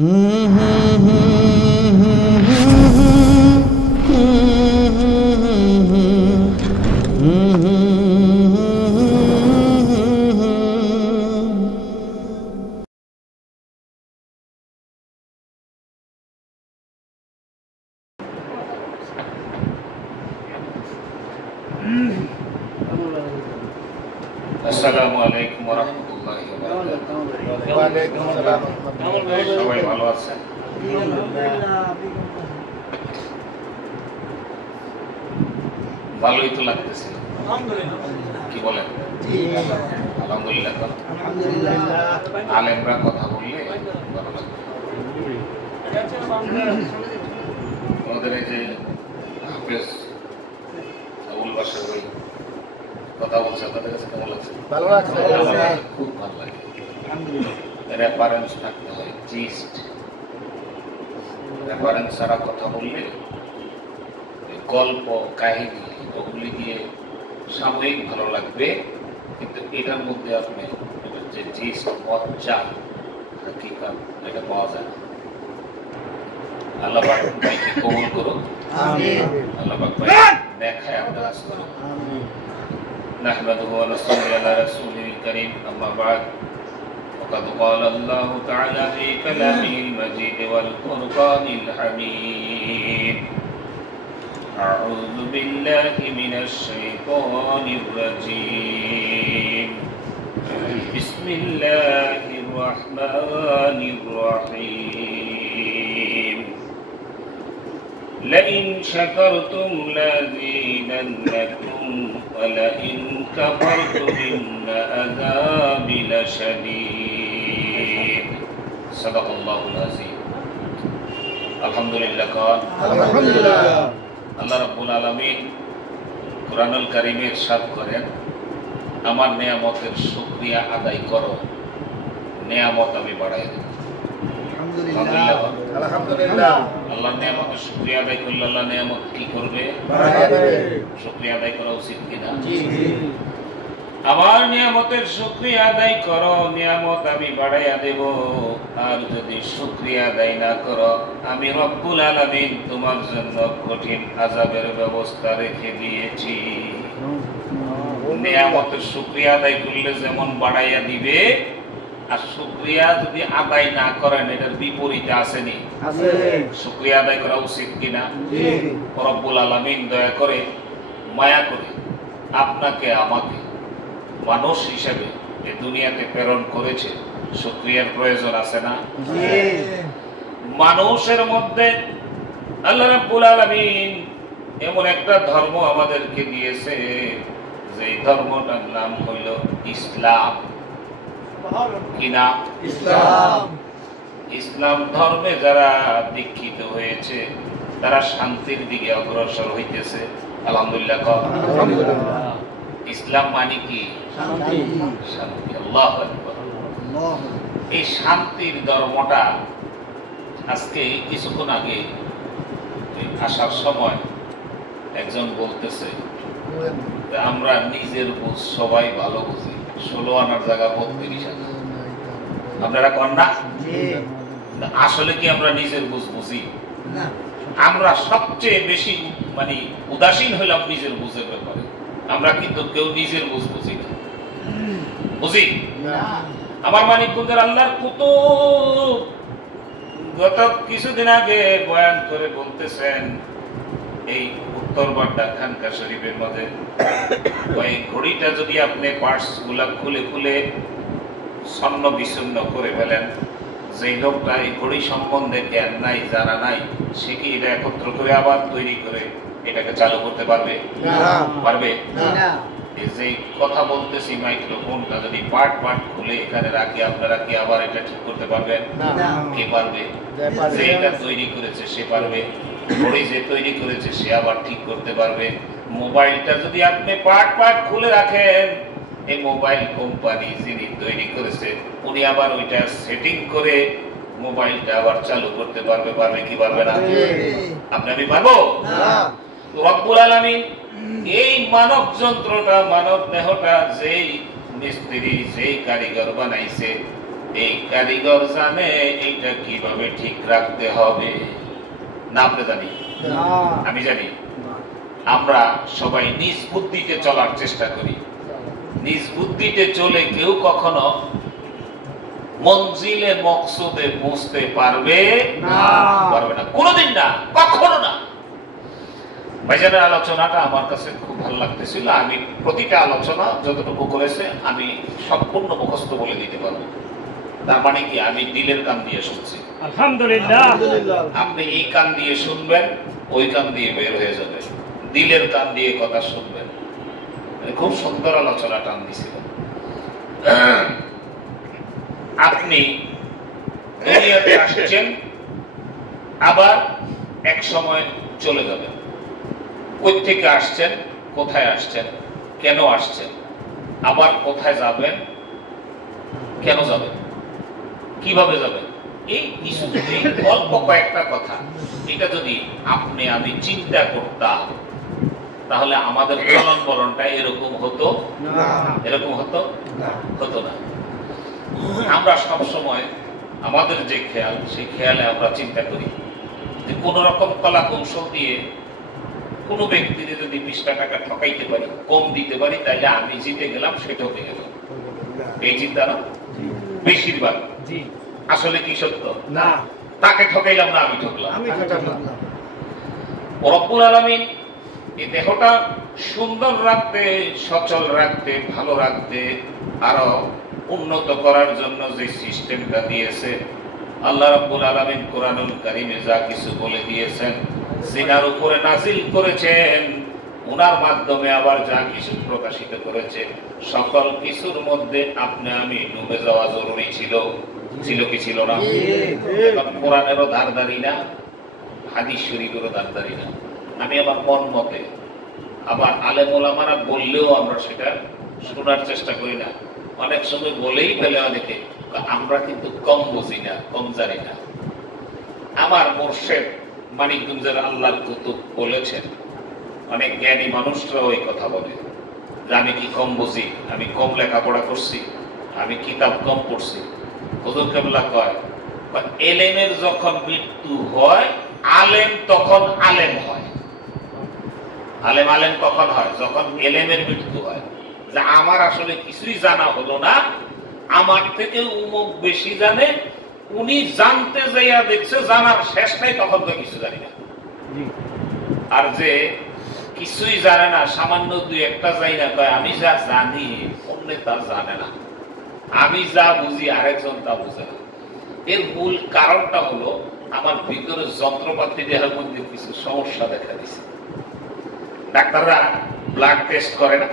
আসসালামু আলাইকুম ওয়া রাহমাতুল্লাহি ওয়া বারাকাতুহু। ওয়া আলাইকুম আসসালাম। সবাই ভালো আছেন? ভালোই তো লাগতেছে, কি বলেন? আলহামদুলিল্লাহ। আলেমরা কথা বললে ভালো লাগবে। আমাদের এই যে হাফেজ আবুল বাশার ভাই কথা বলছে, আপনাদের কাছে কেমন লাগছে? ভালো লাগছে, খুব ভালো লাগে। রেফারেন্স থাকতে হয়, জিস্ট। রেফারেন্স ছাড়া কথা বললে গল্প কাহিনী ওগুলি দিয়ে সাময়িক ভালো লাগবে, কিন্তু এটার মধ্যে আপনি যে জিস্ট মজ্জা হাকিকাত এটা পাওয়া যায় না। আল্লাহ পাক ভাইকে কবুল করুন, আমিন। আল্লাহ পাক ভাই দেখায় আপনারা করুন। نحمده ونصلي على رسوله الكريم أما بعد وقد قال الله تعالى في كلامه المجيد والفرقان الحميد أعوذ بالله من الشيطان الرجيم بسم الله الرحمن الرحيم لئن شكرتم لأزيدنكم ولئن كفرتم إن عذابي لشديد صدق الله العظيم الحمد لله قال الحمد لله আল্লাহ রাব্বুল আলামিন কুরআনুল কারীমে ইরশাদ করেন, আমার নিয়ামতের শুকরিয়া আদায় করো, নিয়ামত আমি বাড়াই দেব। আলহামদুলিল্লাহ। আল্লাহর নিয়ামতের শুকরিয়া আদায় করলে আল্লাহ নিয়ামত কি করবে? বাড়ায় দেবে। শুকরিয়া আদায় করা উচিত কিনা? জি জি। আমার নিয়ামতের শুকরিয়া আদায় করো, নিয়ামত আমি বাড়াইয়া দেব। আর যদি শুকরিয়া আদায় না করো, আমি রব্বুল আলামিন তোমার জন্য কঠিন আযাবের ব্যবস্থা রেখে দিয়েছি। নিয়ামতের শুকরিয়া আদায় করলে যেমন বাড়াইয়া দিবে, আর শুকরিয়া যদি আদায় না করেন এটার বিপরীতে আসেনি। শুকরিয়া আদায় করা উচিত কিনা? রব্বুল আলামিন দয়া করে মায়া করে আপনাকে আমাকে মানুষ হিসেবে এই দুনিয়াতে প্রেরণ করেছে, শুকরিয়ার প্রয়োজন আছে না? মানুষের মধ্যে আল্লাহ রাব্বুল আলামিন এমন একটা ধর্ম আমাদেরকে দিয়েছে, যে ধর্মটার নাম হইল ইসলাম। কি নাম? ইসলাম। ইসলাম ধর্মে যারা দীক্ষিত হয়েছে তারা শান্তির দিকে অগ্রসর হইতেছে। আলহামদুলিল্লাহ। ইসলাম মানে কি? শান্তি। শান্তি। আল্লাহু আকবার। এই শান্তির ধর্মটা আজকে কিছুক্ষণ আগে আসার সময় একজন বলতেছে, আমরা নিজের বুঝ সবাই ভালো বুঝি, 16 আনার জায়গা 32 আনা। আপনারা কন না? আসলে কি আমরা নিজের বুঝ বুঝি? আমরা সবচেয়ে বেশি মানে উদাসীন হইলাম নিজের বুঝের ব্যাপারে। আমরা কিন্তু কেউ নিজের বুঝ বুঝি না, বুঝি? আমার মানিকগঞ্জের আল্লাহর কুতুব গত কিছুদিন আগে বয়ান করে বলতেছেন, এই উত্তর বাড্ডা খানকা শরীফের মধ্যে ওই ঘড়িটা যদি আপনি পার্টস গুলা খুলে খুলে ছন্ন বিচ্ছিন্ন করে ফেলেন, যেই লোকটা এই ঘড়ি সম্বন্ধে জ্ঞান নাই, জানা নাই, সে কি এটা একত্র করে আবার তৈরি করে এটাকে চালু করতে পারবে? পারবে না। এই যে কথা বলতেছি, মাইক্রোফোনটা যদি পার্ট পার্ট খুলে এখানে রাখি, আপনারা কি আবার এটা ঠিক করতে পারবেন? কে পারবে? যে এটা তৈরি করেছে সে পারবে। ঘড়ি যে তৈরি করেছে সে আবার ঠিক করতে পারবে। মোবাইলটা যদি আপনি পার্ট পার্ট খুলে রাখেন, এই মোবাইল কোম্পানি যিনি তৈরি করেছে উনি আবার ওইটা সেটিং করে মোবাইলটা আবার চালু করতে পারবে। পারবে কি পারবে না? আপনি আমি পারবো না। রব্বুল আলামিন এই মানব যন্ত্রটা, মানব দেহটা যেই মিস্ত্রি, যেই কারিগর বানাইছে, এই কারিগর জানে এইটা কিভাবে ঠিক রাখতে হবে না? আপনি জানি? আমি জানি। আমরা সবাই নিজ বুদ্ধিতে চলার চেষ্টা করি। নিজ বুদ্ধিতে চলে কেউ কখনো মঞ্জিলে মকসুদে পৌঁছতে পারবে না, কোনোদিন না, কখনো না। ভাইজানের আলোচনাটা আমার কাছে খুব ভালো লাগতেছিল। আমি প্রতিটা আলোচনা যতটুকু করেছে আমি সম্পূর্ণ মুখস্থ বলে দিতে পারবো। তার মানে কি, আমি দিলের কান দিয়ে শুনছি। আলহামদুলিল্লাহ। আপনি এই কান দিয়ে শুনবেন, ওই কান দিয়ে বের হয়ে যাবে। দিলের কান দিয়ে কথা শুনবেন। খুব সুন্দর আলোচনা টান দিছিল। আপনি দুনিয়াতে আসছেন, আবার এক সময় চলে যাবেন। কই থেকে আসছেন, কোথায় আসছেন, কেন আসছেন, আবার কোথায় যাবেন, কেন যাবেন, কিভাবে যাবেন, এই কিছু যদি অল্প কয়েকটা কথা এটা যদি আপনি আমি চিন্তা করতাম, তাহলে আমাদের চলন বলনটা এরকম হতো না। এরকম হতো না। আমরা সব সময় আমাদের যে খেয়াল, সেই খেয়ালে আমরা চিন্তা করি যে কোন রকম কলা কৌশল দিয়ে কোন ব্যক্তিকে যদি 20 টাকা ঠকাইতে পারি, কম দিতে পারি, তাহলে আমি জিতে গেলাম, সেটা হতে গেল। এই চিন্তা না বেশিরভাগ। আসলে কি সত্য না? তাকে ঠকাইলাম না, আমি ঠকলাম। রব্বুল আলামিন এই দেহটা সুন্দর রাখতে, সচল রাখতে, ভালো রাখতে, আরো উন্নত করার জন্য যে সিস্টেমটা দিয়েছে, আল্লাহ রাব্বুল আলামিন কোরআনুল কারীমে যা কিছু বলে দিয়েছেন, জিনার উপরে নাজিল করেছেন, ওনার মাধ্যমে আবার যা কিছু প্রকাশিত করেছে, সকল কিছুর মধ্যে আপনি আমি ডুবে যাওয়া জরুরি ছিল। ছিল কি ছিল না? কোরআনেরও ধারধারি না, হাদিস শরীফেরও ধারধারি না। আমি আমার মন মতে, আবার আলেম ওলামারা বললেও আমরা সেটা শোনার চেষ্টা করি না। অনেক সময় বলেই ফেলে অনেকে, আমরা কিন্তু কম বুঝি না, কম জানি না। আমার মুর্শেদ মানিকগঞ্জের আল্লাহর কুতুব বলেছেন, অনেক জ্ঞানী মানুষরাও এই কথা বলে যে আমি কি কম বুঝি, আমি কম লেখাপড়া করছি, আমি কিতাব কম পড়ছি। হুজুর কেবলা কয়, এলেমের যখন মৃত্যু হয়, আলেম তখন আলেম হয়। আলেম কখন হয়? যখন এলেমের মৃত্যু হয়। যে আমার আসলে কিছুই জানা হলো না, আমার থেকে উমুক বেশি জানে, উনি জানতে যাইয়া দেখছে জানার শেষ নাই, তখন তো কিছু জানি না। আর যে কিছুই জানে না, সামান্য দুই একটা যাই না, কয় আমি যা জানি অন্য তা জানে না, আমি যা বুঝি আরেকজন তা বুঝে না। এর মূল কারণটা হলো আমার ভিতরে যন্ত্রপাতি দেওয়ার মধ্যে কিছু সমস্যা দেখা দিচ্ছে। ডাক্তাররা ব্লাড টেস্ট করে না,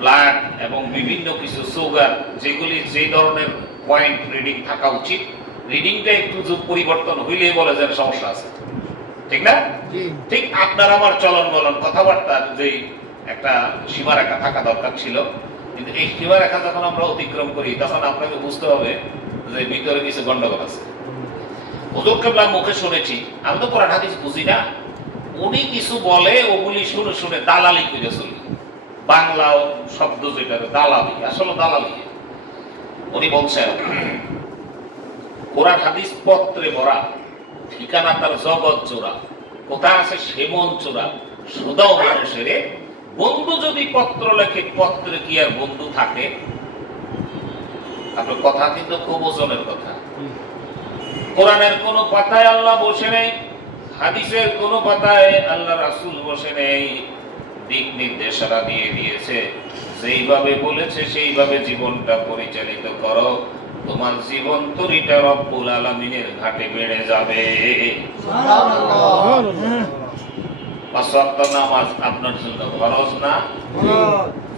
ব্লাড এবং বিভিন্ন কিছু সুগার, যেগুলি যে ধরনের পয়েন্ট রিডিং থাকা উচিত, রিডিংটা একটু যুগ পরিবর্তন হইলেই বলে যে সমস্যা আছে, ঠিক না? ঠিক আপনার আমার চলন বলন কথাবার্তার যে একটা সীমারেখা থাকা দরকার ছিল, কিন্তু এই সীমারেখা যখন আমরা অতিক্রম করি, তখন আপনাকে বুঝতে হবে যে ভিতরে কিছু গন্ডগোল আছে। হুজুর কেবলার মুখে শুনেছি, আমি তো কোরআন হাদিস বুঝি না, উনি কিছু বলে, ওগুলি শুনে শুনে দালালি করে চলি। বাংলা শব্দ যেটা দালালি, আসলে দালালি। উনি বলছেন, কোরআন হাদিস পত্রে ভরা, ঠিকানা তার জগৎ জোড়া, কোথায় আছে সেমন চোরা, সুদাও মানুষের বন্ধু যদি পত্র লেখে, পত্রে কি আর বন্ধু থাকে? আপনার কথা কিন্তু খুব ওজনের কথা। কোরআনের কোন পাতায় আল্লাহ বসে নেই, হাদিসের কোন পাতায় আল্লাহ রাসূল বসে নেই। দিক নির্দেশনা দিয়ে দিয়েছে, যেইভাবে বলেছে সেইভাবে জীবনটা পরিচালিত করো, তোমার জীবন তরিটা রব্বুল আলামিনের ঘাটে বেড়ে যাবে। পাঁচ ওয়াক্ত নামাজ আপনার জন্য ফরজ না?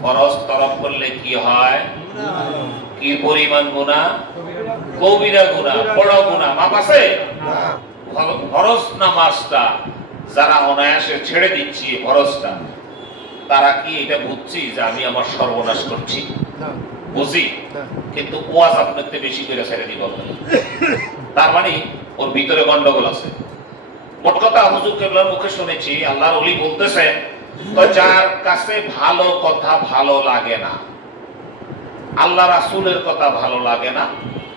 ফরজ তরফ করলে কি হয়? কি পরিমাণ গুনাহ? কবিরা গুনাহ, বড় গুনাহ, মাপ আছে? ফরজ নামাজটা যারা অনায়াসে ছেড়ে দিচ্ছি ফরজটা, তারা কি এটা বুঝছি যে আমি আমার সর্বনাশ করছি? বুঝি, কিন্তু ওয়াজ আপনাকে বেশি করে ছেড়ে দিব। তার মানে ওর ভিতরে গন্ডগোল আছে। মোট কথা হুজুর কেবলার মুখে শুনেছি, আল্লাহর ওলি বলতেছেন, যার কাছে ভালো কথা ভালো লাগে না, আল্লাহ রাসূলের কথা ভালো লাগে না,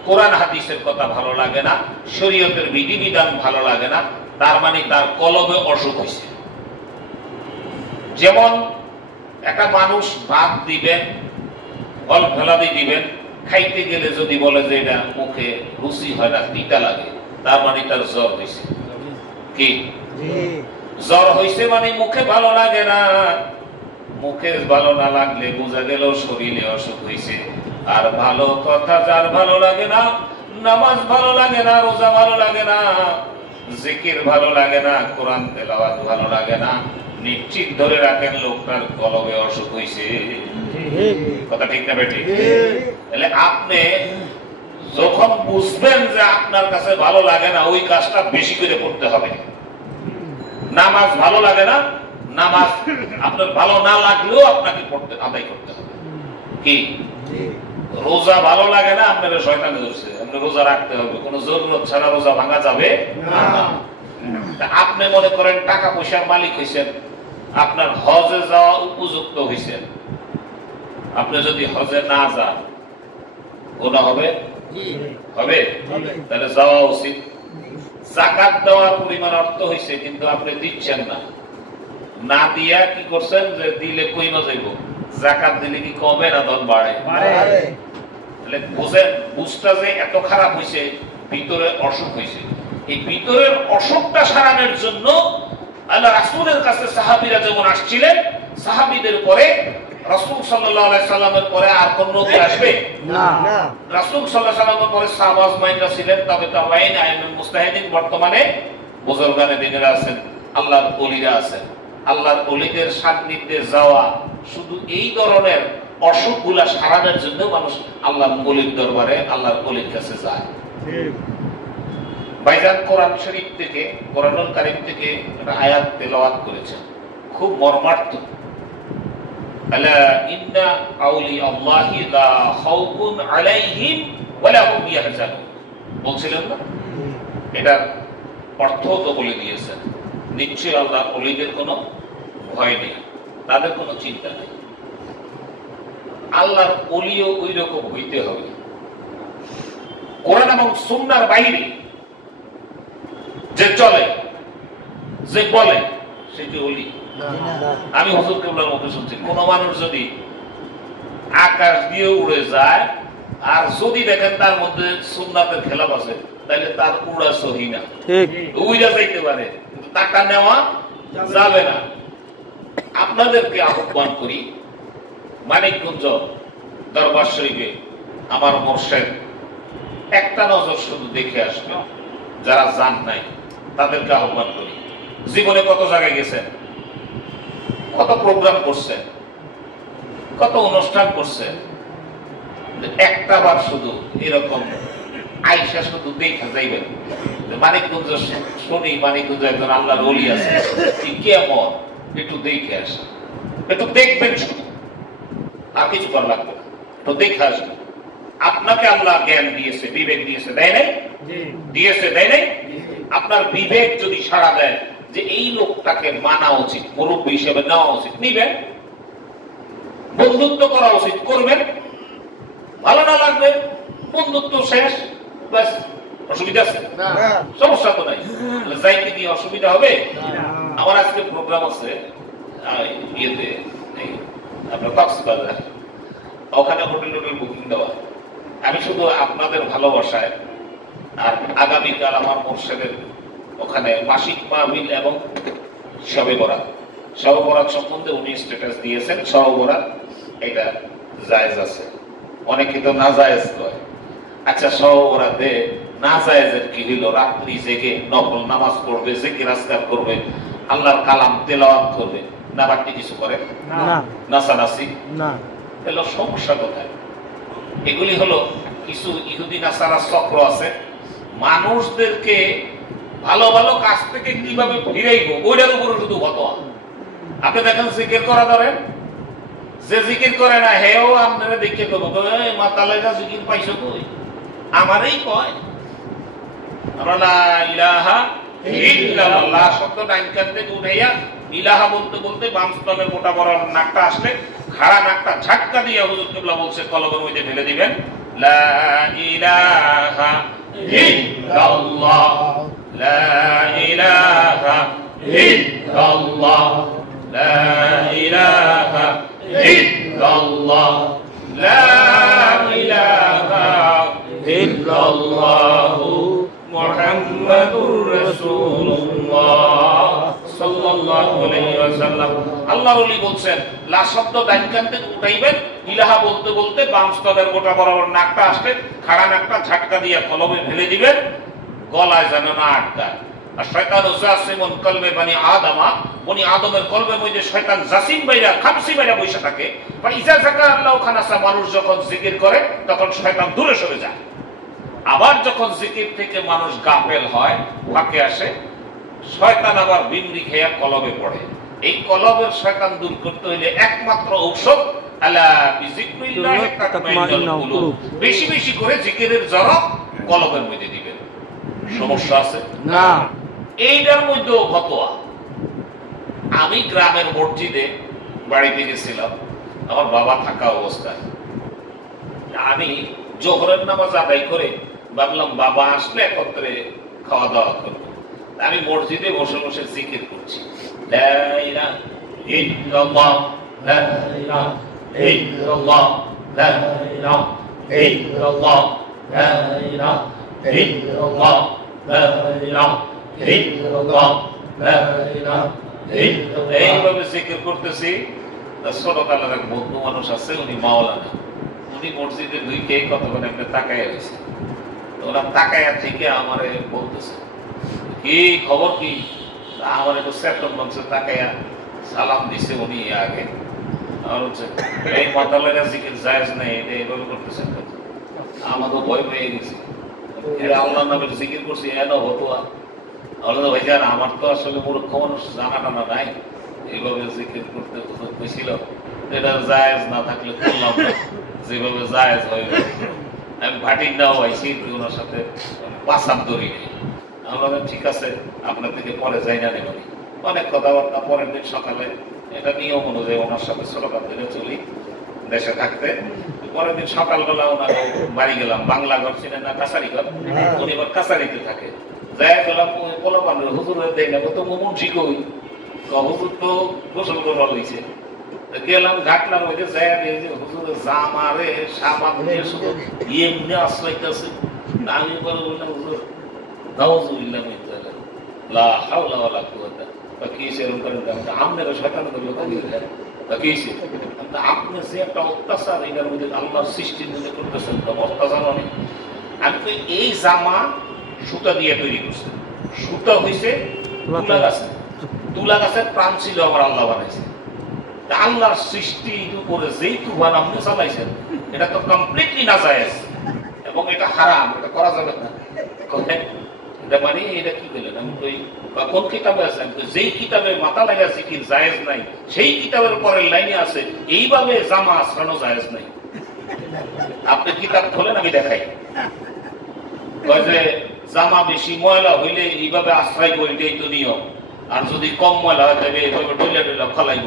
কোরআন হাদিসের কথা ভালো লাগে না, শরীয়তের বিধিবিধান ভালো লাগে না, তার মানে তার কলবে অসুখ হয়েছে। যেমন একটা মানুষ ভাত দিবেন, ফল ফেলাদি দিবেন, খাইতে গেলে যদি বলে যে এটা মুখে রুচি হয় না, তিতা লাগে, তার মানে তার জ্বর হয়েছে। কি জ্বর হয়েছে মানে মুখে ভালো লাগে না। মুখে ভালো না লাগলে বোঝা গেল শরীরে অসুখ হয়েছে। আর ভালো কথা যার ভালো লাগে না, নামাজ ভালো লাগে না, রোজা ভালো লাগে না, জিকির ভালো লাগে না, কোরআন তেলাওয়াত ভালো লাগে না, নিশ্চিত ধরে রাখেন লোকটার কলবে অসুখ হয়েছে। কথা ঠিক না বেটি? তাহলে আপনি যখন বুঝবেন যে আপনার কাছে ভালো লাগে না, ওই কাজটা বেশি করে করতে হবে। নামাজ ভালো লাগে না, নামাজ আপনার ভালো না লাগলেও আপনাকে পড়তে আদায় করতে হবে। কি রোজা ভালো লাগে না, আপনার শয়তানে ধরছে, আপনি রোজা রাখতে হবে, কোন জরুরত ছাড়া রোজা ভাঙা যাবে না। আপনি মনে করেন টাকা পয়সার মালিক হয়েছেন, আপনার হজে যাওয়া উপযুক্ত হয়েছেন, আপনি যদি হজে না যান গুনাহ হবে? হবে? তাহলে যাওয়া উচিত। যাকাত দেওয়ার পরিমাণ অর্থ হয়েছে, কিন্তু আপনি দিচ্ছেন না, না দিয়া কি করছেন যে দিলে কইমা যাইব, যাকাত দিলে কি কমে না ধন বাড়ে? তাহলে বুঝেন, বুঝটা যে এত খারাপ হয়েছে, ভিতরে অসুখ হয়েছে। এই ভিতরের অসুখটা সারানোর জন্য আল্লাহ রাসূলের কাছে সাহাবীরা যেমন আসছিলেন, সাহাবীদের পরে রাসূল সাল্লাল্লাহু আলাইহি সাল্লামের পরে আর কোন নবী আসবে না। রাসূল সাল্লাল্লাহু আলাইহি সাল্লামের পরে সাহাবা আজমাইনরা ছিলেন, তবে তাওয়াইন আইমুল মুস্তাহিদিন, বর্তমানে বুজুর্গানে দিনেরা আছেন, আল্লাহর ওলিরা আছেন। আল্লাহর ওলিদের সান্নিধ্যে যাওয়া, শুধু এই ধরনের অসুখগুলা সারানোর জন্য মানুষ আল্লাহর ওলির দরবারে, আল্লাহর ওলির কাছে যায়। ভাইজান কোরআন শরীফ থেকে, কোরআনুল কারীম থেকে একটা আয়াত তেলাওয়াত করেছেন, খুব মর্মার্থ। আলা ইন্না আউলিয়া আল্লাহি লা খাউফুন আলাইহিম ওয়া লা হুম ইয়াহজানুন বলছিলেন না? এটার অর্থ তো বলে দিয়েছেন। নিশ্চয়ই আল্লাহর ওলিদের কোনো ভয় নেই, তাদের কোনো চিন্তা নেই। আল্লাহর ওলিও ওই রকম হইতে হবে। কোরআন এবং সুন্নাহর বাইরে যে চলে, যে বলে, সে কি ওলি? আমি হুজুর কেবলার মুখে শুনছি, কোন মানুষ যদি আকাশ দিয়ে উড়ে যায় আর যদি দেখেন তার মধ্যে সুন্নাতের খেলাফ আছে, তাহলে তার উড়া সহি না, উড়া যাইতে পারে, কিন্তু টাকা নেওয়া যাবে না। আপনাদেরকে আহ্বান করি, মানিকগঞ্জ দরবার শরীফে আমার মুর্শিদ একটা নজর শুধু দেখে আসবে। যারা জান নাই তাদেরকে আহ্বান করি, জীবনে কত জায়গায় গেছেন, কত প্রোগ্রাম করছেন, কত অনুষ্ঠান করছেন, একটা বার শুধু এরকম আইসা শুধু দেখা যাইবেন। মানিকগঞ্জ শুনি, মানিকগঞ্জ একজন আল্লাহর ওলি আছে, কেমন একটু দেখে আসেন, একটু দেখবেন শুধু, আর কিছু করা লাগবে না, একটু দেখে আসবেন। আপনাকে আল্লাহ জ্ঞান দিয়েছে, বিবেক দিয়েছে, দেয় নাই? দিয়েছে, দেয় নাই? আপনার বিবেক যদি সাড়া দেয় যে এই লোকটাকে মানা উচিত, মুরব্বী হিসেবে নেওয়া উচিত, নিবেন। বন্ধুত্ব করা উচিত, করবেন। ভালো না লাগবে, বন্ধুত্ব শেষ, ব্যাস। অসুবিধা আছে? সমস্যা তো নাই। যাইতে গিয়ে অসুবিধা হবে? আমার আজকে প্রোগ্রাম আছে ইয়েতে, আপনার কক্সবাজার, ওখানে হোটেল বুকিং দেওয়া। আমি শুধু আপনাদের ভালোবাসায়, আর আগামীকাল আমার মুর্শিদের ওখানে মাসিক মাহফিল এবং শবে বরাত, শবে বরাত সম্বন্ধে উনি স্ট্যাটাস দিয়েছেন। শবে বরাত এটা জায়েজ আছে, অনেকে তো না জায়েজ কয়। আচ্ছা, শবে বরাতে না জায়েজের কি হইল? রাত্রি জেগে নফল নামাজ পড়বে, জিকির আজকার করবে, আল্লাহর কালাম তেলাওয়াত করবে, না বাড়তি কিছু করে না, নাচানাচি না, এগুলো সমস্যা কোথায়? এগুলি হলো কিছু ইহুদি নাসারা চক্র আছে, মানুষদেরকে ভালো ভালো কাজ থেকে কিভাবে ফিরাইব ওইটার উপরে শুধু ফতোয়া। আপনি দেখেন জিকির করা ধরেন, যে জিকির করে না হেও আপনারা দেখে করবো, মাতালেরা জিকির পাইছো কই? আমারই কয় আমরা লা ইলাহা ইল্লাল্লাহ শব্দ ডাইনকান থেকে উঠাইয়া ইলাহা বলতে বলতে বাম স্তনের মোটা বড় নাকটা আসলে খাড়া নাকটা ঝাটকা দিয়ে হুজুর কিবলা বলছে কলবের মধ্যে ঢেলে দিবেন, লা ইলাহা ইল্লাল্লাহ লা ইলাহা ইল্লাল্লাহ লা ইলাহা ইল্লাল্লাহ লা ইলাহা ইল্লাল্লাহ মুহাম্মাদুর রাসূলুল্লাহ সাল্লাল্লাহু আলাইহি ওয়াসাল্লাম। আল্লাহর ওলি বলছেন লা শব্দ ডান কান থেকে উঠাইবেন, ইলাহা বলতে বলতে বাম স্তনের গোটা বরাবর নাকটা আসবে, খাড়া নাকটা ঝাটকা দিয়ে কলবে ফেলে দিবেন, গলায় যেন না আটকায়। আর শয়তান জাসিমুন কলবে বনি আদমা, বনি আদমের কলবের মধ্যে শয়তান জাসিম বাইরা খামসি বাইরা বসে থাকে। বা ইজা যাকার আল্লাহু খানাসা, মানুষ যখন জিকির করে তখন শয়তান দূরে সরে যায়। আবার যখন জিকির থেকে মানুষ গাফেল হয়, ফাঁকে আসে, শয়তান আবার বিমরি খেয়া কলবে পড়ে। এই কলবের শয়তান দূর করতে হইলে একমাত্র ঔষধ আলা বিযিকরিল্লাহি তাতমাইন্নুল কুলুব, বেশি বেশি করে জিকিরের জরব কলবের মধ্যে দিবেন। সমস্যা আছে না? এইটার মধ্যেও ফতোয়া। আমি গ্রামের মসজিদে বাড়িতে গেছিলাম আমার বাবা থাকা অবস্থায়। আমি জোহরের নামাজ আদায় করে ভাবলাম বাবা আসলে একত্রে খাওয়া দাওয়া করবো। আমি মসজিদে বসে বসে জিকির করছি, লা ইলাহা ইল্লাল্লাহ লা ইলাহা ইল্লাল্লাহ লা ইলাহা ইল্লাল্লাহ লা ইলাহা ইল্লাল্লাহ লা ইলাহা ইল্লাল্লাহ লা ইলাহা ইল্লাল্লাহ। এইভাবে জিকির করতেছি। ছোটকালের এক বন্ধু মানুষ আছে, উনি মাওলানা, উনি মসজিদে ঢুকে কতক্ষণ একটা তাকাইয়া রয়েছে। ওরা তাকাইয়া থেকে আমারে বলতেছে, কি খবর কি? আমার একটু সেপ্টেম্বর মাসে তাকাইয়া সালাম দিছে উনি আগে। আর হচ্ছে এই মাতালের জিকির জায়েজ নাই, এটা এইভাবে করতেছেন। আমাকে ভয় পেয়ে গেছি, এটা আল্লাহর নামের জিকির করছি, এন হতোয়া। আল্লাহ ভাইজান, আমার তো আসলে মূর্খ মানুষ, জানা টানা নাই, এইভাবে জিকির করতে কইছিল, এটা জায়েজ না থাকলে করলাম না, যেভাবে জায়েজ হয়ে গেল। আমি ভাটির নাও আইসি, ওনার সাথে পাসাব ধরি নেই। আমরা ঠিক আছে, আপনার থেকে পরে যাই না নেব, অনেক কথাবার্তা। পরের দিন সকালে এটা নিয়ম অনুযায়ী ওনার সাথে ছোটকাল দিনে চলি দেশে থাকতে। পরের দিন সকালবেলা ওনার বাড়ি গেলাম, বাংলা ঘর ছিলেন না কাছারি ঘর, উনি এবার কাছারিতে থাকে। যাই গেলাম, পোলাপানের হুজুরের দেয় না, তো মুমুন ঠিক হই, হুজুর তো গোসল করা হয়েছে। গেলাম ঘাটলার মধ্যে, যাই হুজুরের জামারে সাবান দিয়ে শুধু এমনি আশ্রয়তেছে। আমি বলে বললাম, হুজুর নাউযুবিল্লাহ মিন যালিক, লা হাওলা ওয়ালা কুওয়াতা। কি সেরকম করেন? আপনারা শয়তান করলো কি? আপনি যে একটা অত্যাচার এটার মধ্যে আল্লাহর সৃষ্টির মধ্যে করতেছেন, তো অত্যাচার অনেক। আমি তো এই জামা সুতা দিয়ে তৈরি করছি, সুতা হয়েছে তুলা গাছে, তুলা গাছের প্রাণ ছিল আমার আল্লাহ বানাইছে। আল্লাহর সৃষ্টির উপরে যেই তুফান আপনি চালাইছেন, এটা তো কমপ্লিটলি নাজায়েজ এবং এটা হারাম, এটা করা যাবে না। মানে এটা কি বললেন? আমি কই কোন কিতাবে আছে? যেই কিতাবে মাথা লাগা জিকির জায়েজ নাই, সেই কিতাবের পরের লাইনে আছে এইভাবে জামা আশ্রানো জায়েজ নাই। আপনি কিতাব খোলেন, আমি দেখাই। যে জামা বেশি ময়লা হইলে এইভাবে আশ্রয় করি, এটাই তো নিয়ম। আর যদি কম ময়লা হয় তবে এইভাবে ডইলা ডইলা ফলাইব।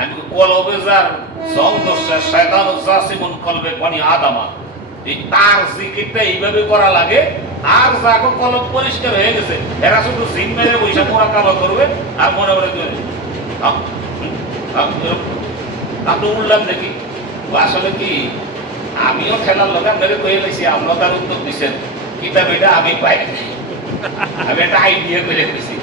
আমি কলবে যার জং দোষা শয়তান জাসিমুন কলবে বনি আদমা, এই তার জিকিরটা এইভাবে করা লাগে। আর যাকে কলব পরিষ্কার হয়ে গেছে, এরা শুধু জিন মেরে বৈশাখ মোড়া কাবা করবে আর মনে মনে আপনি উঠলাম দেখি। আসলে কি আমিও খেলার লোক, আপনাকে কয়ে গেছি, আমরা তার উত্তর দিচ্ছেন কিতাব এটা আমি পাই, আমি একটা আইডিয়া করে পেয়েছি।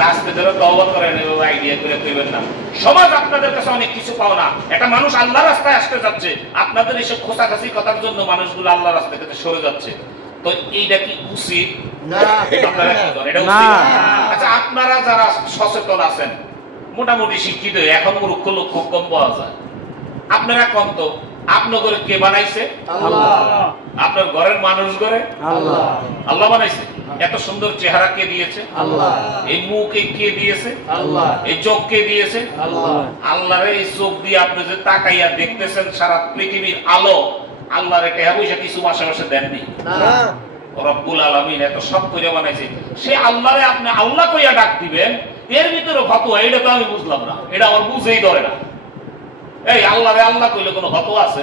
গাছকে ধরে তওবা করেন, আইডিয়া করে কইবেন না। সমাজ আপনাদের কাছে অনেক কিছু পাও না। একটা মানুষ আল্লাহ রাস্তায় আসতে যাচ্ছে, আপনাদের এসব খোঁচাখাচি কথার জন্য মানুষগুলো আল্লাহ রাস্তা থেকে সরে যাচ্ছে। তো এইটা কি উচিত? আচ্ছা, আপনারা যারা সচেতন আছেন, মোটামুটি শিক্ষিত, এখন মূর্খ লোক খুব কম পাওয়া যায়। আপনারা কম তো, আপনার কে বানাইছে? আল্লাহ। আপনার ঘরের মানুষ করে আল্লাহ, আল্লাহ বানাইছে। এত সুন্দর চেহারা কে দিয়েছে? আল্লাহ। এই মুখ কে দিয়েছে? আল্লাহ। এই চোখ কে দিয়েছে? আল্লাহ। আল্লাহর এই চোখ দিয়ে আপনি যে তাকাইয়া দেখতেছেন সারা পৃথিবীর আলো, আল্লাহর টাকা পয়সা কিছু মাসে মাসে দেননি না। রব্বুল আলামিন এত সব করে বানাইছে, সে আল্লাহরে আপনি আল্লাহ কইয়া ডাক দিবেন, এর ভিতরে ফতোয়া, এটা তো আমি বুঝলাম না, এটা আমার বুঝেই ধরে না। এই আল্লাহরে আল্লাহ কইলে কোনো ফতোয়া আছে?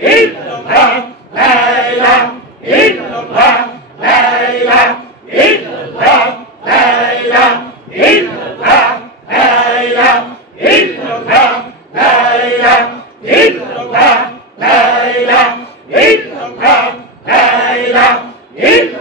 illallah, la ilaha illallah. Hit!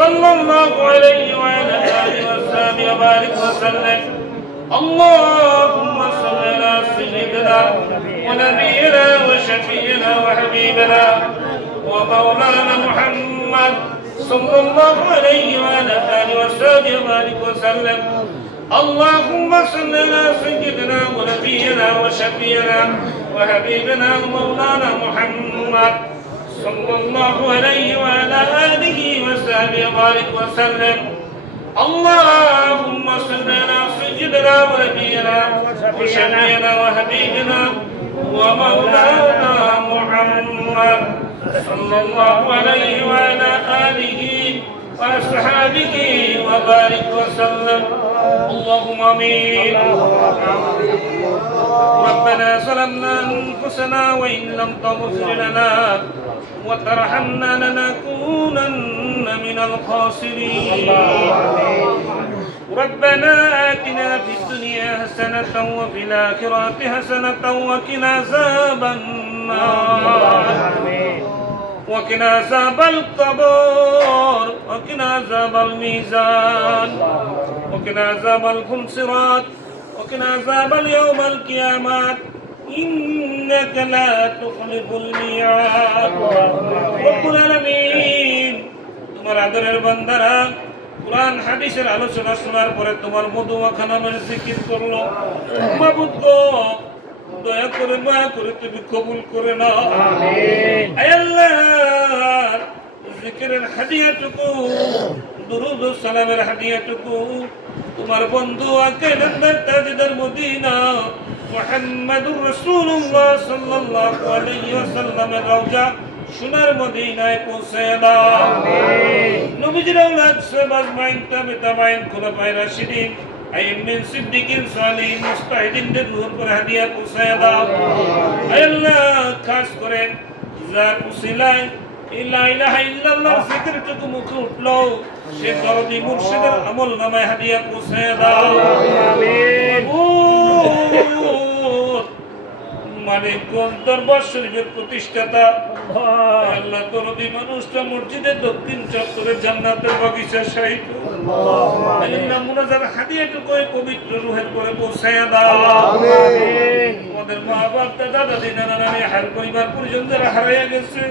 sallallahu alayhi wa ala alihi wa sahbihi wa barik wa sallam. Allahumma salli ala sayyidina wa nabiyyina wa shafi'ina wa habibina wa maulana Muhammad sallallahu alayhi wa ala alihi wa sahbihi wa barik wa sallam. اللهم صل على سيدنا ونبينا وشفيعنا وحبيبنا ومولانا محمد صلى الله عليه وعلى آله وصحبه وبارك وسلم. اللهم صل على سيدنا ونبينا وشفيعنا وحبيبنا ومولانا محمد صلى الله عليه وعلى آله وأصحابه وبارك وسلم. اللهم آمين. ربنا ظلمنا أنفسنا وإن لم تغفر لنا وترحمنا لنكونن من الخاسرين. ربنا آتنا في الدنيا حسنة وفي الآخرة حسنة وقنا عذاب النار وقنا عذاب القبر وقنا عذاب الميزان وقنا عذاب الصراط وقنا عذاب اليوم القيامة إنك لا تخلف الميعاد. رب العالمين তোমার আদরের বান্দারা কুরআন হাদিসের আলোচনা শোনার পরে তোমার মধু মাখা নামের জিকির করলো। মাবুদ গো দয়া করে মায়া করে তুমি কবুল করে নাও। আমিন। আয় আল্লাহ জিকিরের হাদিয়াটুকু দুরূদ ও সালামের হাদিয়াটুকু তোমার বন্ধু আকিদার তাজদার মদিনা মুহাম্মদুর রাসূলুল্লাহ সাল্লাল্লাহু আলাইহি ওয়াসাল্লামের রওজা সোনার মদিনায় পৌঁছে দাও। আমিন। নবীজির আওলাদ সাহাবা আজমাইন তাবেঈন খুলাফায়ে রাশিদিন আইয়ুমিন সিদ্দিকিন সালিহিন মুস্তাহিদিনদের রূহের উপর হাদিয়া পৌঁছে দাও। আয় আল্লাহ খাস করে যার উসিলায় লা ইলাহা ইল্লাল্লাহ জিকিরটুকু মুখে উঠলো সে দরদি মুর্শিদের আমল নামায় হাদিয়া পৌঁছে দাও। আমিন। মানিকগঞ্জ দরবার শরীফের প্রতিষ্ঠাতা আল্লাহ দরদি মানুষটা মসজিদের দক্ষিণ চত্বরে জান্নাতের বাগিচা শাহিদ আল্লাহ মুনাজার হাদিয়াটুকু পবিত্র রূহের পরে পৌঁছে দাও। আমিন। আমাদের মা বাপ দাদা দাদি নানা নানি হার পরিবার পরিজন যারা হারিয়ে গেছে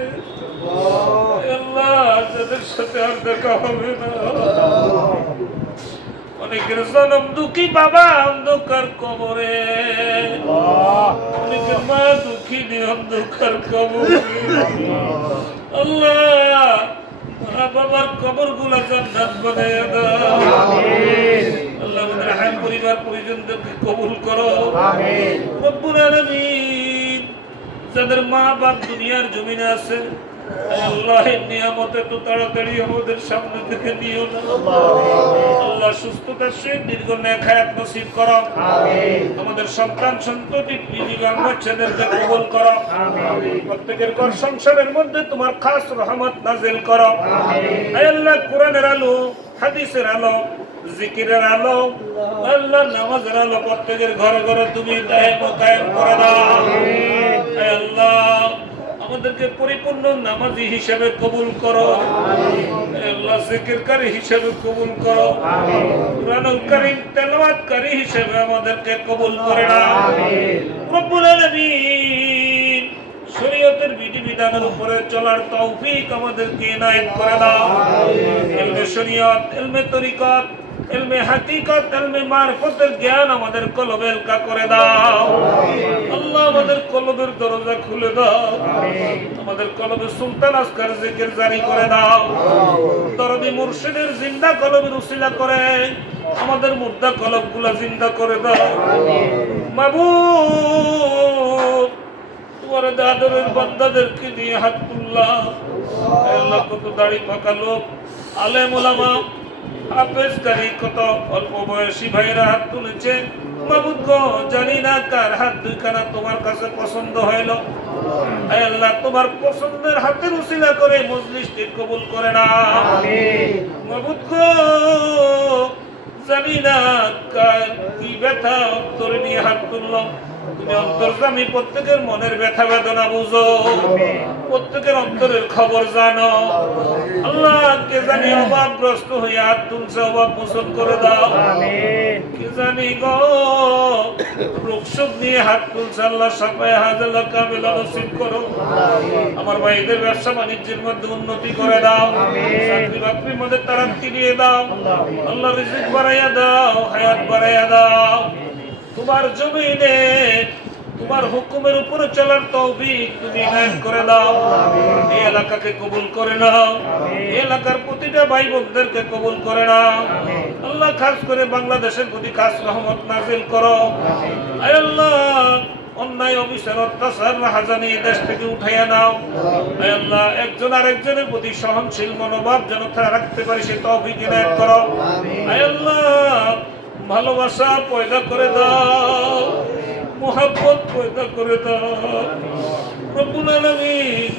আল্লাহ যাদের সাথে আর দেখা হবে না, অনেকের জনম দুঃখী বাবা অন্ধকার কবরে, অনেকের মা দুঃখী অন্ধকার কবরে। আল্লাহ মা বাবার কবর গুলা জান্নাত বানায় দাও। আল্লাহ আমাদের হার পরিবার পরিজনদেরকে কবুল করো। রব্বুল আলামিন যাদের মা বাপ দুনিয়ার জমিনে আছে আল্লাহর নিয়ামতে তো তাড়াতাড়ি আমাদের সামনে থেকে নিও না। আল্লাহ সুস্থতার সহিত দীর্ঘ নেক হায়াত নসিব করো। আমাদের সন্তান সন্ততি বিবিগণ বাচ্চাদেরকে কবুল করো। প্রত্যেকের ঘর সংসারের মধ্যে তোমার খাস রহমত নাজিল করো। হে আল্লাহ কোরআনের আলো হাদিসের আলো জিকিরের আলো আল্লাহ নামাজের আলো প্রত্যেকের ঘরে ঘরে তুমি দায়েম ও কায়েম করে দাও। হে আল্লাহ আমাদেরকে পরিপূর্ণ নামাজি হিসেবে কবুল করো। আল্লাহ জিকিরকারী হিসেবে কবুল করো। কুরআনুল কারীম তেলাওয়াতকারী হিসেবে আমাদেরকে কবুল করে নাও। রব্বুল আলামিন শরীয়তের বিধিবিধানের উপরে চলার তৌফিক আমাদেরকে ইনায়েত করে দাও। ইলমে শরীয়ত, ইলমে তরিকত, ইলমে হাকিকত, ইলমে মারিফতের জ্ঞান আমাদের কলবে হালকা করে দাও। আল্লাহ আমাদের কলবের দরজা খুলে দাও। আমাদের কলবে সুলতান আসকার জিকির জারি করে দাও। দরদি মুর্শিদের জিন্দা কলবের উসিলা করে আমাদের মুর্দা কলবগুলা জিন্দা করে দাও। মাবুদ তোমার আদরের বান্দাদেরকে নিয়ে হাত তুললাম। আল্লাহ কত দাড়ি পাকা লোক, আলেম ওলামা, হাফেজ কারি, কত অল্প বয়সী ভাইরা হাত তুলেছে। মাবুদ গো জানি না কার হাত দুইখানা তোমার কাছে পছন্দ হইল। আল্লাহ তোমার পছন্দের হাতের উসিলা করে মজলিসটি কবুল করে না। মাবুদ গো জানি না কার কি ব্যথা তোর নিয়ে হাত তুললাম। তুমি অন্তর্যামী, প্রত্যেকের মনের ব্যথা বেদনা বুঝো, প্রত্যেকের অন্তরের খবর জানো। আল্লাহ কে জানি অভাবগ্রস্ত হয়ে হাত তুলছে, অভাব মোচন করে দাও। কে জানি গো রোগ শোক নিয়ে হাত তুলছে, আল্লাহ সাফায়ে হাজাল্লাহ কামিলা নসিব করো। আমার ভাইদের ব্যবসা বাণিজ্যের মধ্যে উন্নতি করে দাও, চাকরি বাকরির মধ্যে তারাক্কি দিয়ে দাও। আল্লাহ রিজিক বাড়াইয়া দাও, হায়াত বাড়াইয়া দাও। তোমার জমিনে তোমার হুকুমের উপরে চলার তৌফিক তুমি ইনায়াত করে দাও। এই এলাকাকে কবুল করে নাও, এই এলাকার প্রতিটা ভাই বোনদেরকে কবুল করে নাও। আল্লাহ খাস করে বাংলাদেশের প্রতি খাস রহমত নাজিল করো। আয় আল্লাহ অন্যায় অবিচার অত্যাচার রাহাজানি দেশ থেকে উঠাইয়া নাও। আয় আল্লাহ একজন আরেকজনের প্রতি সহনশীল মনোভাব যেন রাখতে পারি সে তৌফিক ইনায়াত করো। আয় আল্লাহ ভালোবাসা পয়দা করে দাও, মোহাব্বত পয়দা করে দাও। রব্বুল আলামিন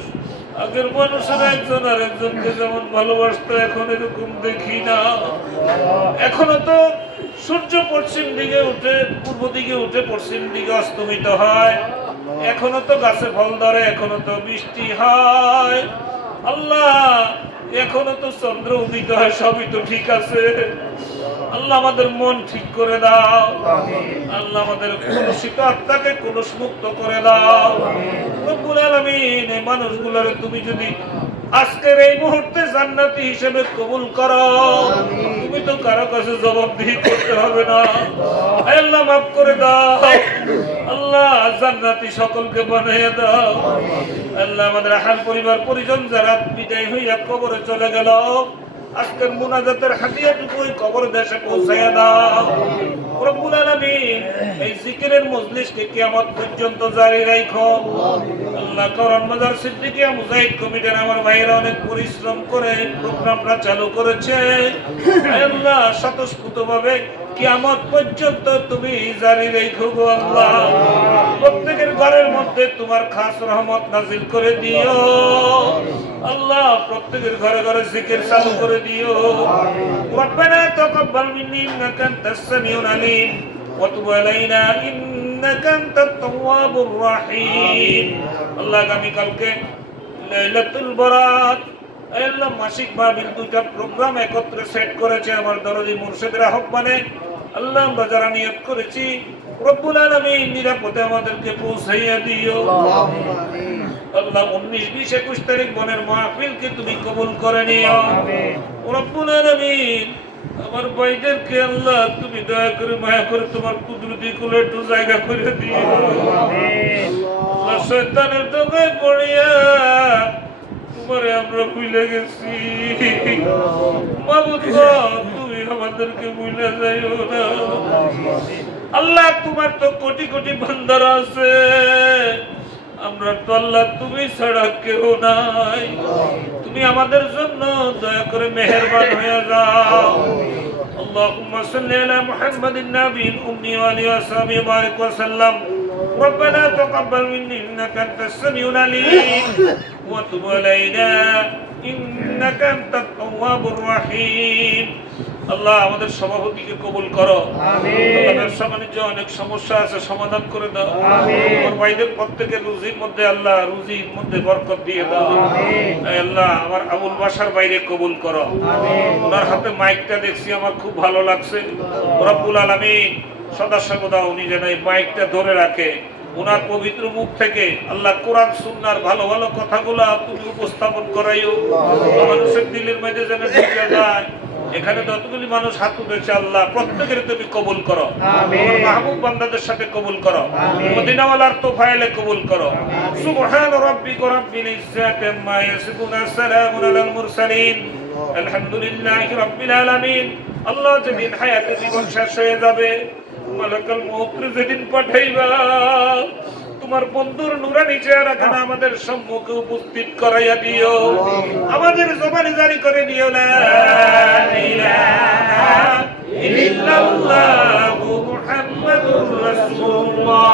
আগের মানুষেরা একজন আর একজনকে যেমন ভালোবাসতো এখন এরকম দেখি না। এখনো তো সূর্য পশ্চিম দিকে উঠে পূর্ব দিকে উঠে পশ্চিম দিকে অস্তমিত হয়, এখনো তো গাছে ফল ধরে, এখনো তো বৃষ্টি হয়। আল্লাহ এখনো তো চন্দ্র উদিত হয়, সবই তো ঠিক আছে। আল্লাহ আমাদের মন ঠিক করে দাও। আল্লাহ আমাদের কলুষিত আত্মাকে কলুষ মুক্ত করে দাও। রব্বুল আলামিন এই মানুষগুলোর তুমি যদি আজকের এই মুহূর্তে জান্নাতি হিসেবে কবুল করো, তুমি তো কারো কাছে জবাবদিহি করতে হবে না। আল্লাহ মাফ করে দাও, আল্লাহ জান্নাতি সকলকে বানিয়ে দাও। আল্লাহ আমাদের আহাল পরিবার পরিজন যারা বিদায় হইয়া কবরে চলে গেল, আজকের মুনাজাতের হাদিয়াটুকু ওই কবর দেশে পৌঁছাইয়া দাও। রব্বুল আলামিন এই জিকিরের মজলিসকে কিয়ামত পর্যন্ত জারি রাখো। আল্লাহ করম মাজার সিদ্দিকিয়া মুজাহিদ কমিটির আমার ভাইরা অনেক পরিশ্রম করে প্রোগ্রামটা চালু করেছে। আল্লাহ স্বতঃস্ফূর্তভাবে কিয়ামত পর্যন্ত তুমি জারি রাখো গো আল্লাহ। প্রত্যেকের ঘরের মধ্যে তোমার খাস রহমত নাজিল করে দিও আল্লাহ। প্রত্যেকের ঘরে ঘরে জিকির চালু করে দিও। রব্বানা তাকাব্বাল মিন্না ইন্নাকা আনতাস সামিউল আলিম ওয়া তুব আলাইনা ইন্নাকা আনতাত তাওয়াবুর রহিম। আল্লাহ আগামী কালকে লাইলাতুল বারাত আল্লাহ মাসিক মাহফিল দুইটা প্রোগ্রাম একত্রে সেট করেছে আমার দরদি মুর্শিদের আহ্বানে। আল্লাহ আমরা যারা নিয়ত করেছি রব্বুল আলামিন নিরাপদে আমাদেরকে পৌঁছাইয়া দিও আল্লাহ। 19, 20, 21 তারিখ বনের মাহফিলকে তুমি কবুল করে নিও রব্বুল আলামিন। আমার ভাইদেরকে আল্লাহ তুমি দয়া করে মায়া করে তোমার কুদরতি কোলে একটু জায়গা করে দিও আল্লাহ। শয়তানের দোকায় পড়িয়া তোমারে আমরা ভুলে গেছি মাবুদ গো, তুমি আমাদেরকে ভুলে যাইও না আল্লাহ। তোমার তো কোটি কোটি বান্দারা আছে, আমরা তো আল্লাহ তুমি ছাড়া কেউ নাই। তুমি আমাদের জন্য দয়া করে মেহেরবান হয়ে যাও। اللهم صل على محمد النبي الأمي وآله وصحبه وبارك وسلم. ربنا تقبل منا إنك أنت السميع العليم وتب علينا إنك أنت التواب الرحيم. আল্লাহ আমাদের সভাপতিকে কবুল করো। আমিন। ব্যবসা বাণিজ্য অনেক সমস্যা আছে, সমাধান করে দাও। আমিন। আমার ভাইদের প্রত্যেকের রুজির মধ্যে আল্লাহ রুজির মধ্যে বরকত দিয়ে দাও। আমিন। আল্লাহ আমার আবুল বাসার বাইরে কবুল করো। আমিন। ওনার হাতে মাইকটা দেখছি আমার খুব ভালো লাগছে। রব্বুল আলামিন সদা সর্বদা উনি যেন এই মাইকটা ধরে রাখে, ওনার পবিত্র মুখ থেকে আল্লাহ কোরআন সুন্নাহর ভালো ভালো কথাগুলো তুমি উপস্থাপন করাইও। মানুষের দিলের মধ্যে যেন ঢুকে যায়। এখানে যতগুলি মানুষ হাত উঠেছে আল্লাহ প্রত্যেকের তুমি কবুল করো। মাহবুব বান্দাদের সাথে কবুল করো। মদিনাওয়ালার তোফায়েলে কবুল করো। সুবহান রাব্বিকা রাব্বিল ইজ্জাতি আম্মা ইয়াসিফুন সালামুন আলাল মুরসালিন আলহামদুলিল্লাহি রাব্বিল আলামিন। আল্লাহ যেদিন হায়াতে জীবন শেষ হয়ে যাবে, মালাকুল মউত যেদিন পাঠাইবা, তোমার বন্ধুর নুরানি চেহারাখানা আমাদের সম্মুখে উপস্থিত করাইয়া দিও। আমাদের জবানে জারি করে দিও লা ইলাহা ইল্লাল্লাহু মুহাম্মাদুর রাসূলুল্লাহ।